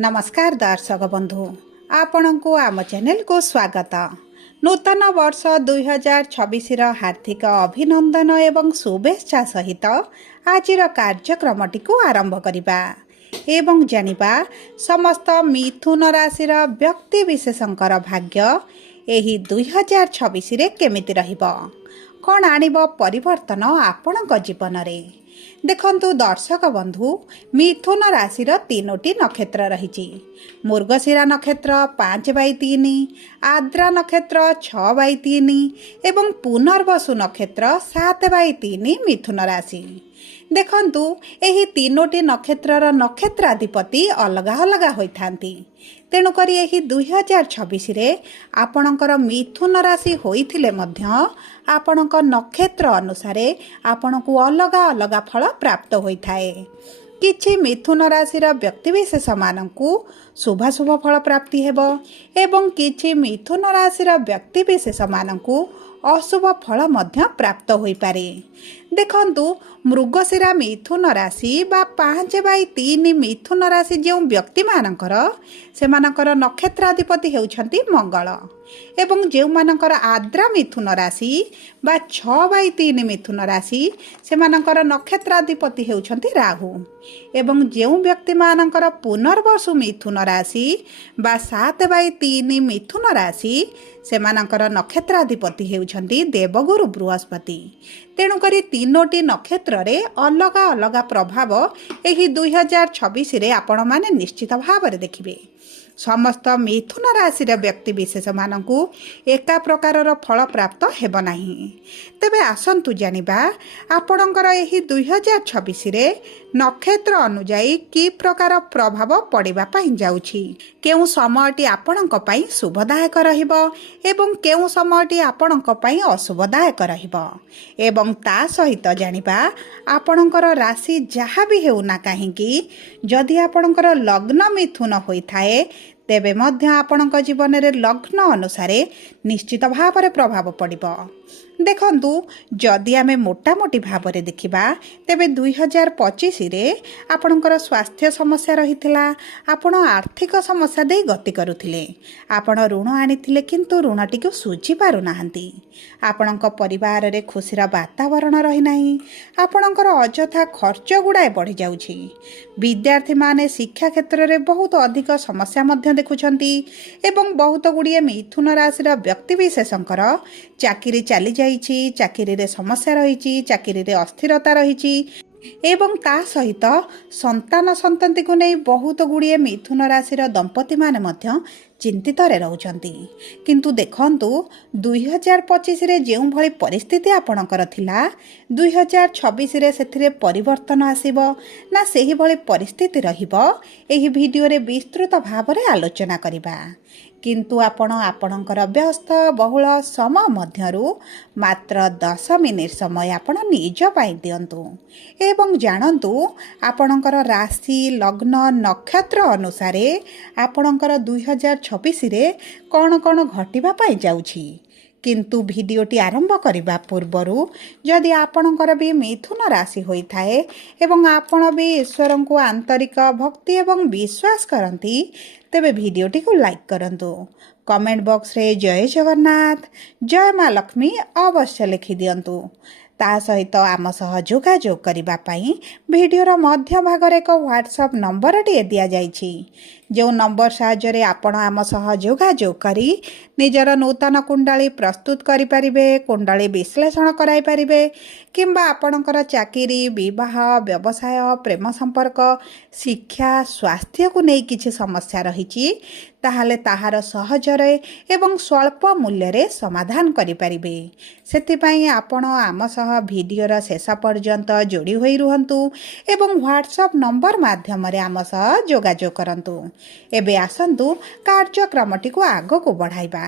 नमस्कार दर्शक बंधु आपण को आम चैनल को स्वागत। नूतन वर्ष 2026 हार्दिक अभिनंदन एवं शुभेच्छा सहित आज कार्यक्रम टी आरंभ करवा एवं जानिबा समस्त मिथुन राशि व्यक्ति विशेषकर भाग्य एही 2026 रे केमिति रहिबो, कौन आणिबो परिवर्तन आपणक जीवन रे। देखंतु दर्शक बंधु, मिथुन राशि तीनोटी नक्षत्र रही। मृगशिरा नक्षत्र 5/3, आद्रा नक्षत्र 6/3 एवं पुनर्वसु नक्षत्र 7/3 मिथुन राशि। देखंतु एही तीनोटी नक्षत्रर नक्षत्राधिपति अलगा अलगा होइथांती। तेणुकरी एही 2026 रे आपणकर मिथुन राशि होइथिले मध्य आपणक नक्षत्र अनुसारे आपणकु अलगा अलगा फल प्राप्त होइथाए। किछि मिथुन राशिर व्यक्तिविशेष मानकु शुभाशुभ फल प्राप्ति हेबो एवं किछि मिथुन राशिर व्यक्तिविशेष मानकु अशुभ फल मध्य प्राप्त होई पारे। देखंतु मृगशिरा मिथुन राशि बा 5/3 मिथुन राशि जो व्यक्ति मानकर सेमानकर नक्षत्राधिपति हेउछंती मंगल एवं जो मानकर आद्रा मिथुन राशि बा 6/3 मिथुन राशि सेमानकर नक्षत्राधिपति हेउछंती राहु एवं जो व्यक्ति मानकर पुनर्वसु मिथुन राशि बा 7/3 मिथुन राशि सेमानकर नक्षत्राधिपति हेउछंती देवगुरु बृहस्पति। तेणुकरी तीनोटी नक्षत्र रे अलगा अलगा प्रभाव एही 2026 रे आपण माने निश्चित भाव रे देखिबे। समस्त मिथुन राशि व्यक्ति विशेष मानकु एका प्रकारर फल प्राप्त हेब नाही। तेबे आसंतु जानिबा आपणकर एही 2026 रे नक्षत्र अनुजाई की प्रकार प्रभाव पड़िबा पई जाउछि, केउ समयटी आपणक पई शुभदायक रहिबो एवं केउ समयटी आपणक पई अशुभदायक रहिबो एवं ता सहित जानिबा आपणकर राशि जहाँ भी हेउना काहेकि जदि आपणकर लग्न मिथुन होइथाए तेबे मध्य आपणक जीवन रे लग्न अनुसारे निश्चित भाव रे प्रभाव पड़िबो। देखंतु जदि आमे मोटामोटी भाव रे देखिबा तेबे 2025 रे आपणकर स्वास्थ्य समस्या रहिथिला। आपण आर्थिक समस्या दे गति करुथिले, आपण ऋण आनिथिले किंतु ऋणटी को सुझी पारु नाहंती। आपणक परिवार रे खुशीर वातावरण रही नाही। आपणकर अजथा खर्च गुडाए बढ़ी जाउछि। विद्यार्थी माने शिक्षा क्षेत्र रे बहुत अधिक समस्या मध्य देखुछंती एवं बहुत गुड़िए मिथुन राशि व्यक्ति विशेषकर चाकरी चली जाइछि, चाकरी रे समस्या रही, चाकरी रे अस्थिरता रही एवं ता सहित संतान संतति को नहीं बहुत गुड़िए मिथुन राशि दंपति माने मध्य चिंतित रहउछंती। किंतु देखंतु 2025 रे जेउ भली परिस्थिति आपणकर थिला 2026 रे सेथिरे परिवर्तन आसीबो ना सेही भली परिस्थिति रहिबो, एही वीडियो रे विस्तृत भाव रे आलोचना करिबा। किंतु आपण आपणकर व्यस्त बहुल समय मध्यरु मात्र 10 मिनिट समय आपण निज पाई दियंतु एवं जानंतु आपणकर राशि लग्न नक्षत्र अनुसारे आपणकर 2026 रे कौन कौन घटिबा पाई जाउछि। किंतु भिडियोटी आरंभ करने पूर्वरु जदि आपणकर भी मिथुन राशि होइथाए एवं आपण भी ईश्वर को आंतरिक भक्ति एवं विश्वास करती तेबे भिडियोटी को लाइक करंतु। कमेंट बॉक्स रे जय जगन्नाथ जय माँ लक्ष्मी अवश्य लिखि दियंतु। ता सहित आम सह जोगाजोग करिबा पई भिडियोर मध्य भागरे एक व्हाट्सएप नंबर टी दिया जाइछि। जो नंबर साहाय्य आपण आम सह जोगाजोग करी निजर नूतन कुंडली प्रस्तुत करि परिबे, कुंडली विश्लेषण कराई परिबे किंबा आपणकर चाकरी विवाह व्यवसाय प्रेम संपर्क शिक्षा स्वास्थ्य को नहीं किछि समस्या रहिछि ताहाले ताहार सहजरे एवं स्वल्प मूल्य रे समाधान करि परिबे। सेथिपई आपण आम सह भिडियोर शेष पर्यंत जोड़ी होई रुहंतु एवं व्हाट्सएप नंबर माध्यम रे आम सह जोगाजोग करंतु। एबे आसंतु कार्यक्रमटी को आगो को बढ़ाइबा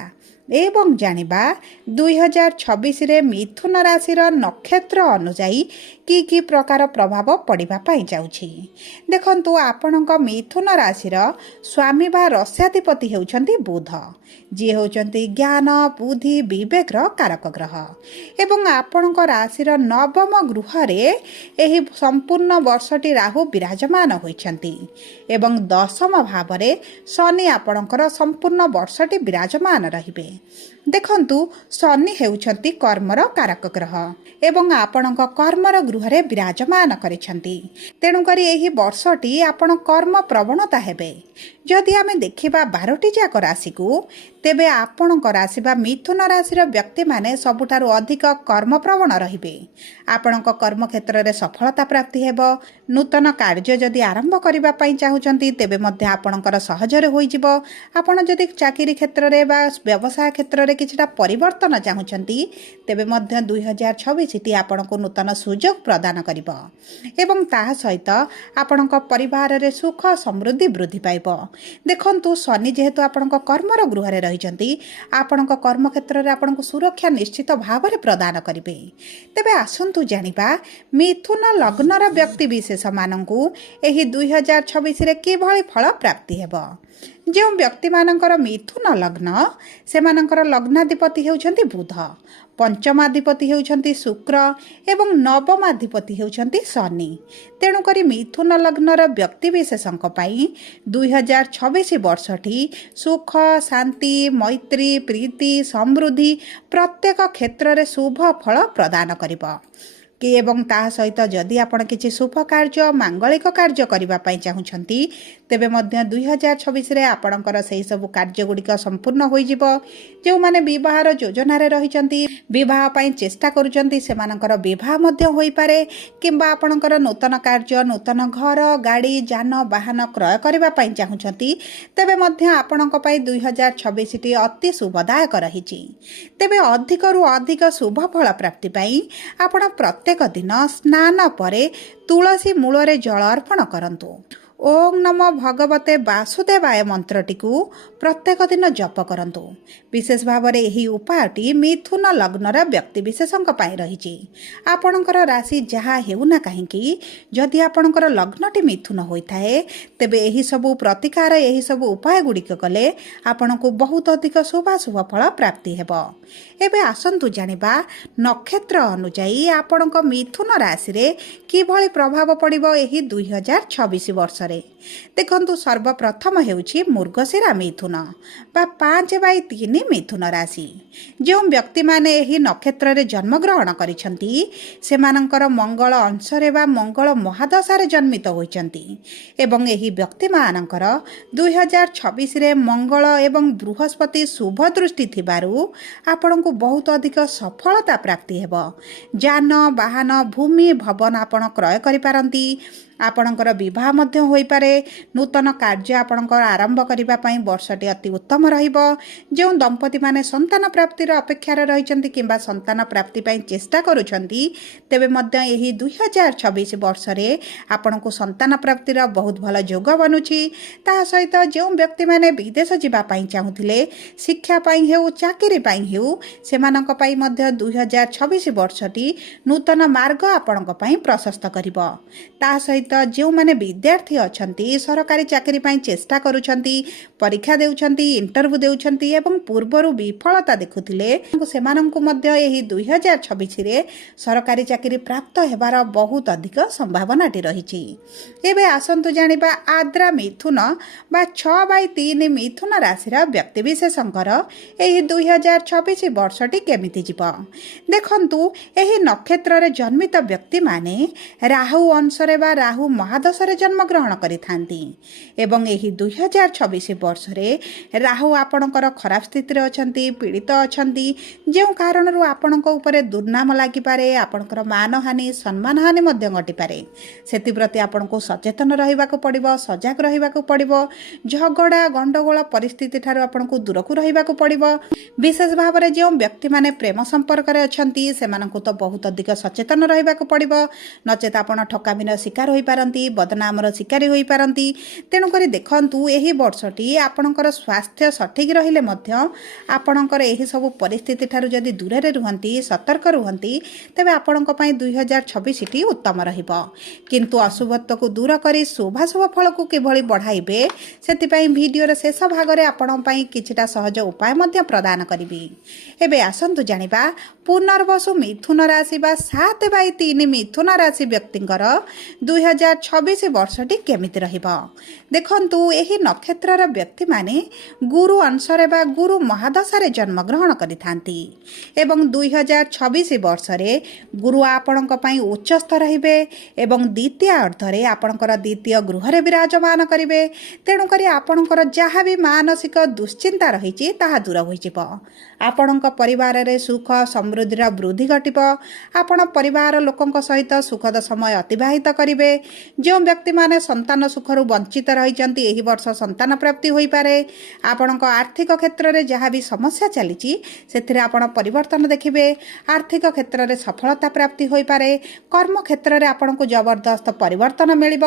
एवं जानिबा 2026 रे मिथुन राशि नक्षत्र अनुजाई कि प्रकार प्रभाव पड़िबा पई जाउछि। देखंतु आपणक मिथुन राशिर स्वामी बा रस्याधिपति हेउछंती बुध, जी हेउछंती ज्ञान बुद्धि विवेक कारक ग्रह एवं आपणक राशिर नवम गृहरे एही संपूर्ण वर्षटी राहु विराजमान होइछंती एवं दशम भावरे शनि आपणकर संपूर्ण वर्षटी विराजमान रहिबे। देखंतु शनि हेउछंती कर्मर कारक ग्रह एवं आपणक कर्मर गृहरे विराजमान करिछंती, तेणु करी एही वर्षटी आपण कर्म प्रवणता हेबे। जदि आमे देखिबा 12टी जाक राशि को, तेबे आपणक राशि बा मिथुन राशिर व्यक्ति माने सबुठारु अधिक कर्म प्रवण रहिबे। आपणक कर्म क्षेत्र रे सफलता प्राप्ति हेबो। नूतन कार्य जदि आरंभ करिबा पई चाहुचंती तेबे मध्ये आपणकर सहजरे होई जिवो। आपण जदि चाकरी क्षेत्र रे बा व्यवसाय क्षेत्र रे किछटा परिवर्तन चाहुचंती तेबे मध्ये 2026 टी आपणको नूतन सुजोग प्रदान करिवो एवं ताहा सहित आपणक परिवार रे सुख समृद्धि वृद्धि पाइबो। देखंतु शनि जेहेतु आपणक कर्मर गृहरे रहिचंती, आपणक कर्म क्षेत्र रे आपणको सुरक्षा निश्चित भावरे प्रदान करिवे। तेबे आसंतु जानिबा मिथुन लग्नर व्यक्ति विशेष मानंकु एही 2026 रे किभଳି फल प्राप्ति हेबो। जो व्यक्ति मानकर मिथुन लग्न सेमानकर लग्नाधिपति हेउछंती बुध, पंचमाधिपति हेउछंती शुक्र एवं नवमाधिपति हेउछंती शनि। तेणु करी मिथुन लग्नर व्यक्ति विशेषଙ୍କ ପାଇଁ 2026 वर्षटी सुख शांति मैत्री प्रीति समृद्धि प्रत्येक क्षेत्र रे शुभ फल प्रदान करिबो कि एवं ता सहित जदि आपण किछि शुभ कार्य मांगलिक कार्य करिबा पई चाहुछंती तेबे मध्य 2026 रे आपणकर सेही सब कार्य गुडिक संपूर्ण होई जिवो। जो माने विवाहर योजना रे रहिचंती, विवाह पई चेष्टा करूचंती, सेमानकर विवाह मध्य होई पारे किंबा आपणकर नूतन कार्य नूतन घर गाड़ी जान वाहन क्रय करिबा पई चाहुछंती तेबे मध्य आपणक पई 2026 टी अति शुभदायक रहिछि। तेबे अधिकरु अधिक शुभ फल प्राप्ति पई आपण प्रत्येक दिन स्नान परे तुलसी मूलरे जल अर्पण करंतु। ओम नमो भगवते वासुदेवाय मंत्रटी को प्रत्येक दिन जप करंतु। विशेष भाव में यही उपायटी मिथुन लग्नर व्यक्ति विशेषଙ୍କ ପାଇଁ रहिछि। आपणकर राशि जहाँ हेउना काहेकि जदि आपणकर लग्नटी मिथुन होइथाए तेबे एही सबु प्रतिकार एही सबु उपाय गुडिक कले आपणको बहुत अधिक शुभाशुभ फल प्राप्ति हेबो। एबे आसंतु जानिबा नक्षत्र अनुसार आपणक मिथुन राशि रे किभଳି प्रभाव पड़िबो एही 2026 वर्ष रे। देखंतु सर्वप्रथम हेउछि मृगशिरा मिथुन बा 5/3 मिथुन राशि। जो व्यक्ति माने एही नक्षत्र रे जन्म ग्रहण करिसंती सेमानकर मंगल अंशरे बा मंगल महादशारे जन्मित होइचंती एवं एही व्यक्ति मानकर 2026 रे मंगल एवं बृहस्पति शुभ दृष्टि थिबारु आपणको बहुत अधिक सफलता प्राप्ति हेबो। जान वाहन भूमि भवन आपण क्रय करि पारंती। आपणकर विवाह मध्य होई पारे। नूतन कार्य आपणकर आरंभ करिबा पई वर्षटी अति उत्तम रहिबो। जो दंपति माने संतान प्राप्तिर अपेक्षा रहिचंती किंबा संतान प्राप्ति पई चेष्टा करूछंती तेबे मध्य एही 2026 वर्ष रे आपणको संतान प्राप्तिर बहुत भल योग बनुछि। ता सहित जो व्यक्ति माने विदेश जिबा पई चाहुथिले शिक्षा पई हेउ चाकरी पई हेउ सेमानक पई मध्य 2026 वर्षटी नूतन मार्ग आपणक पई प्रशस्त करिबो। ता सहित जो माने विद्यार्थी अछंती सरकारी चाकरी पई चेष्टा करूछंती परीक्षा देउछंती इंटरव्यू देउछंती एवं पूर्वरु विफलता देखुथिले सेमानंकु मध्य एही 2026 रे सरकारी चाकरी प्राप्त हेबार बहुत अधिक संभावनाटी रहिछि। एबे आसंतु जानिबा आद्रा मिथुन बा 6/3 मिथुन राशिर व्यक्ति विशेषंकर एही 2026 वर्षटी केमिति जिवो। देखंतु एही नक्षत्र रे जन्मित व्यक्ति माने राहु अंशरे बा राहु महादशारे जन्म ग्रहण करिथांती एवं एही 2026 वर्ष रे राहु आपणकर खराब स्थिति रे अछंती पीड़ित अछंती जे कारणरू आपणक उपरे दुर्नाम लागि पारे आपणकर मानहानि सम्मान हानि मध्य घटी पारे। सेति प्रति आपणको सचेतन रहिबाको पड़िबो, सजग रहिबाको पड़िबो। झगड़ा गंडगोल परिस्थिति ठारू आपणको दूरकु रहिबाको पड़िबो। विशेष भाव में जो व्यक्ति माने प्रेम संपर्क रे अछंती सेमानकु तो बहुत अधिक सचेतन रहिबाको पड़िबो, नचेत आपण ठकामिर शिकार होई ହୋଇପାରନ୍ତି, ବଦନାମର ଶିକାରୀ ହୋଇପାରନ୍ତି। ତେଣୁକରି ଦେଖନ୍ତୁ ଏହି ବର୍ଷଟି ଆପଣଙ୍କର ସ୍ୱାସ୍ଥ୍ୟ ସଠିକ୍ ରହିଲେ ମଧ୍ୟ ଆପଣଙ୍କର ଏହିସବୁ ପରିସ୍ଥିତି ଠାରୁ ଯଦି ଦୂରରେ ରୁହନ୍ତି, ସତର୍କ ରୁହନ୍ତି, ତେବେ ଆପଣଙ୍କ ପାଇଁ 2026ଟି ଉତ୍ତମ ରହିବ। କିନ୍ତୁ ଅଶୁଭତ୍ୱକୁ ଦୂର କରି ଶୁଭାଶୁଭ ଫଳକୁ କିଭଳି ବଢ଼ାଇବେ, ସେଥିପାଇଁ ଭିଡ଼ିଓର ଶେଷ ଭାଗରେ ଆପଣଙ୍କ ପାଇଁ କିଛିଟା ସହଜ ଉପାୟ ମଧ୍ୟ ପ୍ରଦାନ କରିବି। ଏବେ ଆସନ୍ତୁ ଜାଣିବା ପୁନର୍ବସୁ ମିଥୁନ ରାଶି ବା 7/3 ମିଥୁନ ରାଶି ବ୍ୟକ୍ତିଙ୍କର 2026 ବର୍ଷଟି କେମିତି ରହିବ। ଦେଖନ୍ତୁ, ଏହି ନକ୍ଷତ୍ରର ବ୍ୟକ୍ତିମାନେ ଗୁରୁ ଅଂଶରେ ବା ଗୁରୁ ମହାଦଶାରେ ଜନ୍ମଗ୍ରହଣ କରିଥାନ୍ତି ଏବଂ 2026 ବର୍ଷରେ ଗୁରୁ ଆପଣଙ୍କ ପାଇଁ ଉଚ୍ଚସ୍ଥ ରହିବେ ଏବଂ ଦ୍ୱିତୀୟ ଅର୍ଦ୍ଧରେ ଆପଣଙ୍କର ଦ୍ୱିତୀୟ ଗୃହରେ ବିରାଜମାନ କରିବେ। ତେଣୁକରି ଆପଣଙ୍କର ଯାହା ବି ମାନସିକ ଦୁଶ୍ଚିନ୍ତା ରହିଛି ତାହା ଦୂର ହୋଇଯିବ। ଆପଣଙ୍କ ପରିବାରରେ ସୁଖ ସମୃଦ୍ଧିର ବୃଦ୍ଧି ଘଟିବ। ଆପଣ ପରିବାର ଲୋକଙ୍କ ସହିତ ସୁଖଦ ସମୟ ଅତିବାହିତ କରିବେ। ଯେଉଁ ବ୍ୟକ୍ତିମାନେ ସନ୍ତାନ ସୁଖରୁ ବଞ୍ଚିତ ରହିଛନ୍ତି, ଏହି ବର୍ଷ ସନ୍ତାନ ପ୍ରାପ୍ତି ହୋଇପାରେ। ଆପଣଙ୍କ ଆର୍ଥିକ କ୍ଷେତ୍ରରେ ଯାହା ବି ସମସ୍ୟା ଚାଲିଛି ସେଥିରେ ଆପଣ ପରିବର୍ତ୍ତନ ଦେଖିବେ। ଆର୍ଥିକ କ୍ଷେତ୍ରରେ ସଫଳତା ପ୍ରାପ୍ତି ହୋଇପାରେ। କର୍ମକ୍ଷେତ୍ରରେ ଆପଣଙ୍କୁ ଜବରଦସ୍ତ ପରିବର୍ତ୍ତନ ମିଳିବ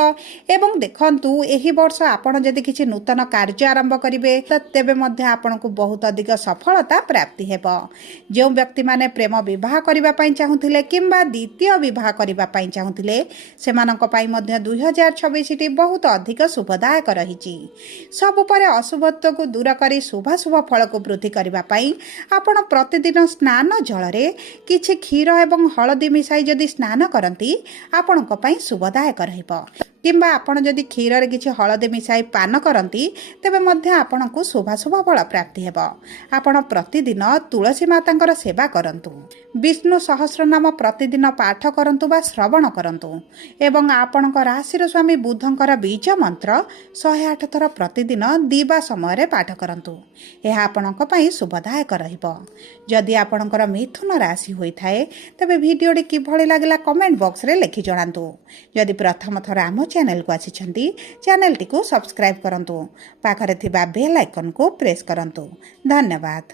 ଏବଂ ଦେଖନ୍ତୁ, ଏହି ବର୍ଷ ଆପଣ ଯଦି କିଛି ନୂତନ କାର୍ଯ୍ୟ ଆରମ୍ଭ କରିବେ ତେବେ ମଧ୍ୟ ଆପଣଙ୍କୁ ବହୁତ ଅଧିକ ସଫଳତା ପ୍ରାପ୍ତି ହେବ। ଯେଉଁ ବ୍ୟକ୍ତିମାନେ ପ୍ରେମ ବିବାହ କରିବା ପାଇଁ ଚାହୁଁଥିଲେ କିମ୍ବା ଦ୍ୱିତୀୟ ବିବାହ କରିବା ପାଇଁ ଚାହୁଁଥିଲେ, ସେମାନଙ୍କ ପାଇଁ ମଧ୍ୟ 2026ଟି ବହୁତ ଅଧିକ ଶୁଭଦାୟକ ରହିଛି। ସବୁ ପରେ ଅଶୁଭତ୍ୱକୁ ଦୂର କରି ଶୁଭାଶୁଭ ଫଳକୁ ବୃଦ୍ଧି କରିବା ପାଇଁ ଆପଣ ପ୍ରତିଦିନ ସ୍ନାନ ଜଳରେ କିଛି କ୍ଷୀର ଏବଂ ହଳଦୀ ମିଶାଇ ଯଦି ସ୍ନାନ କରନ୍ତି, ଆପଣଙ୍କ ପାଇଁ ଶୁଭଦାୟକ ରହିବ। କିମ୍ବା ଆପଣ ଯଦି କ୍ଷୀରରେ କିଛି ହଳଦୀ ମିଶାଇ ପାନ କରନ୍ତି, ତେବେ ମଧ୍ୟ ଆପଣଙ୍କୁ ଶୁଭାଶୁଭ ଫଳ ପ୍ରାପ୍ତି ହେବ। ଆପଣ ପ୍ରତିଦିନ ତୁଳସୀ ମାତାଙ୍କର ସେବା କରନ୍ତୁ। ବିଷ୍ଣୁ ସହସ୍ରନାମ ପ୍ରତିଦିନ ପାଠ କରନ୍ତୁ ବା ଶ୍ରବଣ କରନ୍ତୁ ଏବଂ ଆପଣଙ୍କ ରାଶିର ସ୍ୱାମୀ ବୁଧଙ୍କର ବୀଜ ମନ୍ତ୍ର 108 ଥର ପ୍ରତିଦିନ ଦିବା ସମୟରେ ପାଠ କରନ୍ତୁ। ଏହା ଆପଣଙ୍କ ପାଇଁ ଶୁଭଦାୟକ ରହିବ। ଯଦି ଆପଣଙ୍କର ମିଥୁନ ରାଶି ହୋଇଥାଏ, ତେବେ ଭିଡ଼ିଓଟି କିଭଳି ଲାଗିଲା କମେଣ୍ଟ ବକ୍ସରେ ଲେଖି ଜଣାନ୍ତୁ। ଯଦି ପ୍ରଥମ ଥର ଆମ ଚ୍ୟାନେଲକୁ ଆସିଛନ୍ତି, ଚ୍ୟାନେଲଟିକୁ ସବସ୍କ୍ରାଇବ୍ କରନ୍ତୁ। ପାଖରେ ଥିବା ବେଲ୍ ଆଇକନକୁ ପ୍ରେସ୍ କରନ୍ତୁ। ଧନ୍ୟବାଦ।